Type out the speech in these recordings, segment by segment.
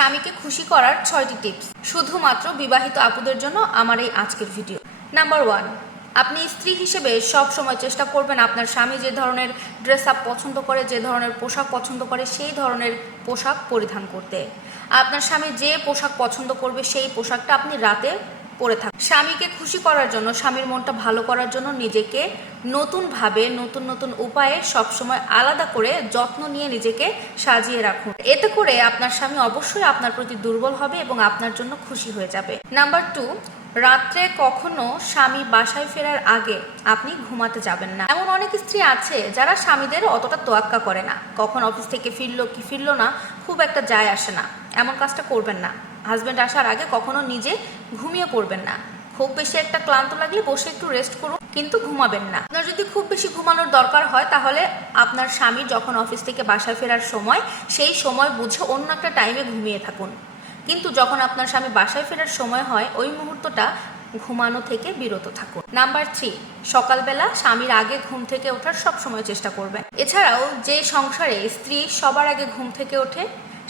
স্বামীকে খুশি করার ছয়টি টিপস। শুধুমাত্র বিবাহিত আপুদের জন্য আমার এই আজকের ভিডিও। নাম্বার ওয়ান, আপনি স্ত্রী হিসেবে সব সময় চেষ্টা করবেন আপনার স্বামী যে ধরনের ড্রেস আপ পছন্দ করে, যে ধরনের পোশাক পছন্দ করে, সেই ধরনের পোশাক পরিধান করতে। আপনার স্বামী যে পোশাক পছন্দ করবে, সেই পোশাকটা আপনি রাতে পরে থাকুন স্বামীকে খুশি করার জন্য, স্বামীর মনটা ভালো করার জন্য নিজেকে নতুনভাবে, নতুন নতুন উপায়ে সবসময় আলাদা করে যত্ন নিয়ে নিজেকে সাজিয়ে রাখুন। এতে করে আপনার স্বামী অবশ্যই আপনার প্রতি দুর্বল হবে এবং আপনার জন্য খুশি হয়ে যাবে। নাম্বার টু, রাত্রে কখনো স্বামী বাসায় ফেরার আগে আপনি ঘুমাতে যাবেন না। এমন অনেক স্ত্রী আছে যারা স্বামীদের অতটা তোয়াক্কা করে না। কখন অফিস থেকে ফিরলো কি ফিরলো না, খুব একটা যায় আসে না। এমন কাজটা করবেন না। হাজব্যান্ড আসার আগে কখনো নিজে ঘুমিয়ে পড়বেন না। খুব বেশি একটা ক্লান্ত লাগলে বসে একটু রেস্ট করুন, কিন্তু ঘুমাবেন না। আপনার যদি খুব বেশি ঘুমানোর দরকার হয়, তাহলে আপনার স্বামী যখন অফিস থেকে বাসায় ফেরার সময়, সেই সময় বুঝে অন্য একটা টাইমে ঘুমিয়ে থাকুন। কিন্তু যখন আপনার স্বামী বাসায় ফেরার সময় হয়, ওই মুহূর্তটা ঘুমানো থেকে বিরত থাকুন। নাম্বার থ্রি সকালবেলা স্বামীর আগে ঘুম থেকে ওঠার সব সময় চেষ্টা করবেন। এছাড়াও যে সংসারে স্ত্রী সবার আগে ঘুম থেকে ওঠে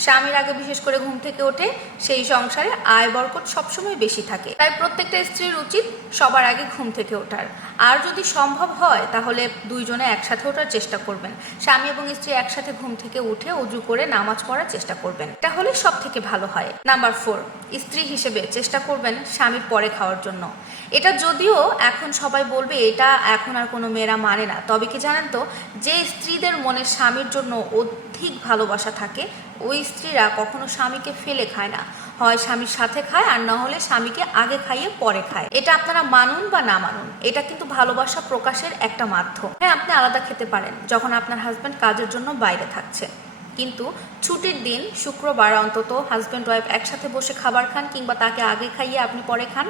স্বামীর আগে বিশেষ করে ঘুম থেকে ওঠে, সেই সংসারে আয় বরকত সবসময় বেশি থাকে। তাই প্রত্যেকটা স্ত্রীর উচিত সবার আগে ঘুম থেকে ওঠার। আর যদি সম্ভব হয়, তাহলে দুইজনে একসাথে ওঠার চেষ্টা করবেন। স্বামী এবং স্ত্রী একসাথে ঘুম থেকে উঠে উজু করে নামাজ পড়ার চেষ্টা করবেন। এটা হলে সব থেকে ভালো হয়। নাম্বার ফোর, স্ত্রী হিসেবে চেষ্টা করবেন স্বামীর পরে খাওয়ার জন্য। এটা যদিও এখন সবাই বলবে, এটা এখন আর কোনো মেয়েরা মানে না। তবে কি জানেন তো, যে স্ত্রীদের মনে স্বামীর জন্য অধিক ভালোবাসা থাকে। ওই স্ত্রীরা কখনো স্বামীকে ফেলে খায় না। হয় স্বামীর সাথে খায় আর না হলে স্বামীকে আগে খাইয়ে পরে খায়। এটা আপনারা মানুন বা না মানুন, এটা কিন্তু ভালোবাসা প্রকাশের একটা মাধ্যম। হ্যাঁ আপনি আলাদা খেতে পারেন, যখন আপনার হাজব্যান্ড কাজের জন্য বাইরে থাকছে। কিন্তু ছুটির দিন শুক্রবার অন্তত হাজব্যান্ড ওয়াইফ একসাথে বসে খাবার খান কিংবা তাকে আগে খাইয়ে আপনি পরে খান।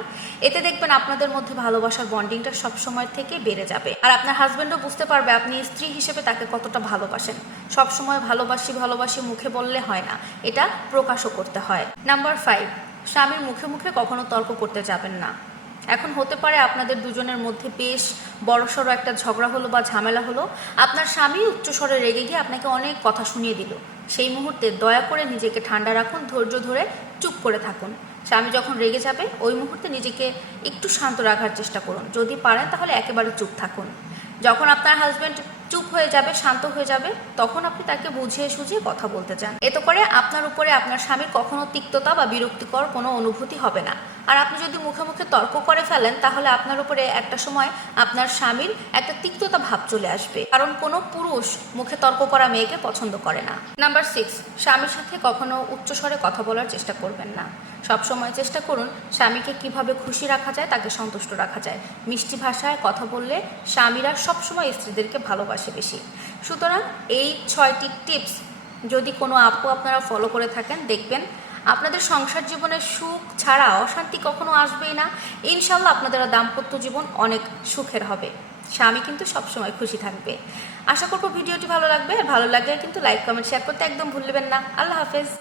এতে দেখবেন আপনাদের মধ্যে ভালোবাসার বন্ডিংটা সবসময় থেকে বেড়ে যাবে। আর আপনার হাজব্যান্ডও বুঝতে পারবে আপনি স্ত্রী হিসেবে তাকে কতটা ভালোবাসেন। সবসময় ভালোবাসি ভালোবাসি মুখে বললে হয় না। এটা প্রকাশও করতে হয়। নাম্বার ফাইভ স্বামীর মুখে মুখে কখনো তর্ক করতে যাবেন না। এখন হতে পারে আপনাদের দুজনের মধ্যে বেশ বড়সড় একটা ঝগড়া হলো বা ঝামেলা হলো। আপনার স্বামী উচ্চস্বরে রেগে গিয়ে আপনাকে অনেক কথা শুনিয়ে দিল। সেই মুহূর্তে দয়া করে নিজেকে ঠান্ডা রাখুন, ধৈর্য ধরে চুপ করে থাকুন। স্বামী যখন রেগে যাবে, ওই মুহূর্তে নিজেকে একটু শান্ত রাখার চেষ্টা করুন। যদি পারেন তাহলে একেবারে চুপ থাকুন। যখন আপনার হাজব্যান্ড চুপ হয়ে যাবে, শান্ত হয়ে যাবে, তখন আপনি তাকে বুঝিয়ে সুঝিয়ে কথা বলতে চান। এতে করে আপনার উপরে আপনার স্বামীর কখনো তিক্ততা বা বিরক্তিকর কোনো অনুভূতি হবে না। আর আপনি যদি মুখে মুখে তর্ক করে ফেলেন, তাহলে আপনার উপরে একটা সময় আপনার স্বামীর একটা তিক্ততা ভাব চলে আসবে। কারণ কোনো পুরুষ মুখে তর্ক করা মেয়েকে পছন্দ করে না। নাম্বার সিক্স স্বামীর সাথে কখনো উচ্চস্বরে কথা বলার চেষ্টা করবেন না। সব সময় চেষ্টা করুন স্বামীকে কীভাবে খুশি রাখা যায় তাকে সন্তুষ্ট রাখা যায়। মিষ্টি ভাষায় কথা বললে স্বামীরা সবসময় স্ত্রীদেরকে ভালোবাসে বেশি। সুতরাং এই ছয়টি টিপস যদি কোনো আপু আপনারা ফলো করে থাকেন, দেখবেন আপনাদের সংসার জীবনের সুখ ছাড়া অশান্তি কখনো আসবেই না। ইনশাল্লাহ আপনাদের দাম্পত্য জীবন অনেক সুখের হবে। স্বামী কিন্তু সবসময় খুশি থাকবে। আশা করব ভিডিওটি ভালো লাগবে, আর ভালো লাগলে কিন্তু লাইক কমেন্ট শেয়ার করতে একদম ভুলবেন না। আল্লাহ হাফেজ।